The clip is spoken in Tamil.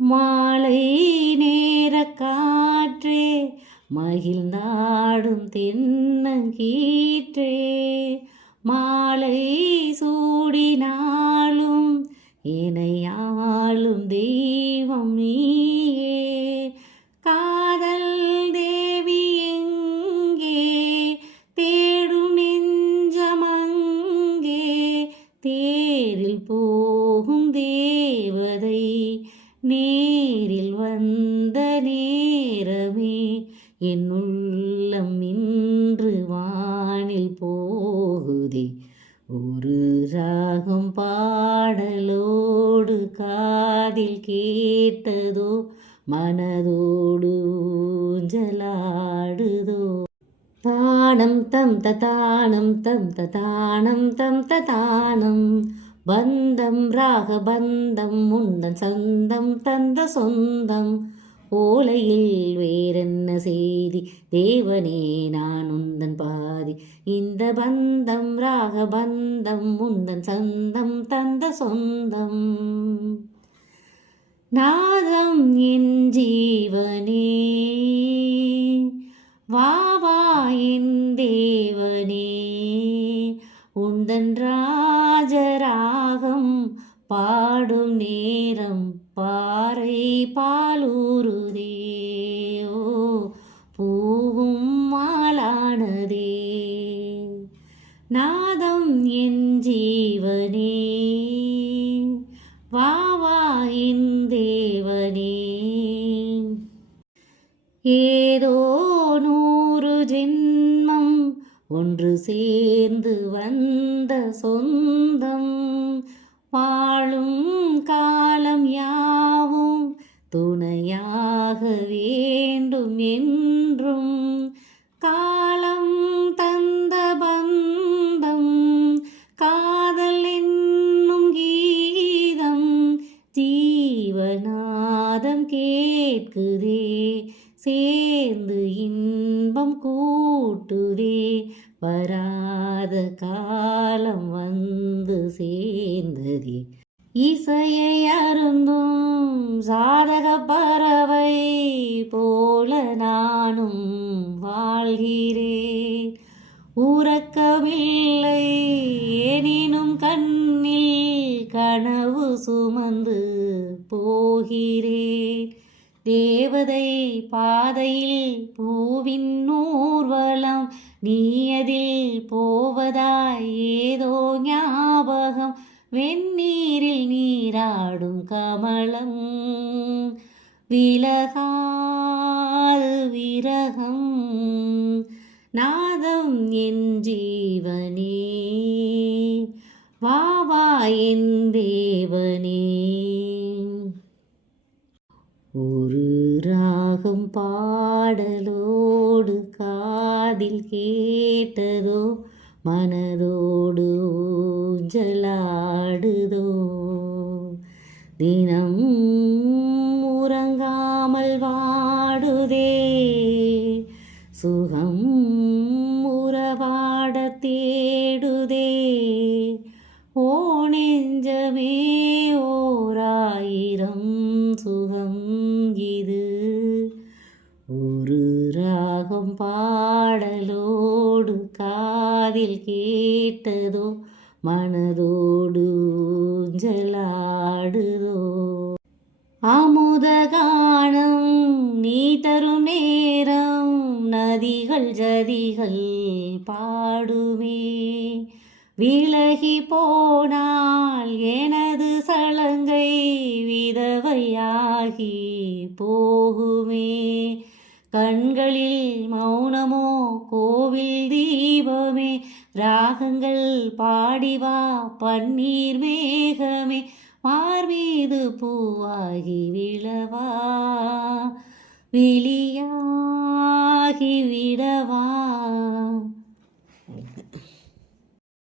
மாலை நேர காற்றே மகிழ்ந்தாடும் தென்னங்கீற்றே மாலை சூடினாலும் இணையாளும் தெய்வம் நீயே காதல் தேவி எங்கே தேடும் நெஞ்சமங்கே தேரில் போகும் தேவதை நேரில் வந்த நேரமே என் உள்ளம் இன்று வானில் போகுதே ஒரு ராகம் பாடலோடு காதில் கேட்டதோ மனதோடு ஊஞ்சலாடுதோ தானம் தம் ததானம் தம் ததானம் தம் ததானம் பந்தம் ராக பந்தம் முந்தன் சந்தம் தந்த சொந்தம் ஓலையில் வேறென்ன செய்தி தேவனே நான் உந்தன் பாதி இந்த பந்தம் ராக பந்தம் முந்தன் சந்தம் தந்த சொந்தம் நாதம் என் ஜீவனே வாவா என் தேவனே உந்தன் ராஜராகம் பாடும் நேரம் பாறை பாலூருதே ஓ பூவும் மாலானதே நாதம் என் ஜீவனே வாவா என் தேவனே ஏதோ 100 ஜென்மம் ஒன்று சேர்ந்து வந்த சொந்தம் வாழும் காலம் யாவும் துணையாக வேண்டும் என்றும் காலம் தந்த பந்தம் காதல் என்னும் கீதம் ஜீவநாதம் கேட்குதே சேர்ந்து இன்பம் கூட்டுதே வராத காலம் வந்து சேர்ந்ததே இசையை அருந்தும் சாதக பறவை போல நானும் வாழ்கிறேன் உறக்கமில்லை எனினும் கண்ணில் கனவு சுமந்து போகிறேன் தேவதை பாதையில் பூவின் ஊர்வலம் நீ அதில் போவதாய் ஏதோ ஞாபகம் வெந்நீரில் நீராடும் கமலம் விலகாது விரகம் நாதம் என் ஜீவனே வாவா என் தேவனே ஒரு ராகம் பாடலோடு காதில் கேட்டதோ மனதோடு ஊஞ்சலாடுதோ தினம் உறங்காமல் வாடுதே சுகம் உறவாட தேடுதே ஓ நெஞ்சமே ஓராயிரம் சுகம் இது ஒரு ராகம் பாடலோடு காதில் கேட்டதோ மனதோடு ஊஞ்சலாடுதோ அமுத கானம் நீ தரும் நேரம் நதிகள் ஜதிகள் பாடுமே விலகி போனால் எனது சலங்கை விதவையாகி போகுமே கண்களில் மௌனமோ கோவில் தீபமே ராகங்கள் பாடிவா பன்னீர் மேகமே மார்மீது பூவாகி விழவா விழியாகி விடவா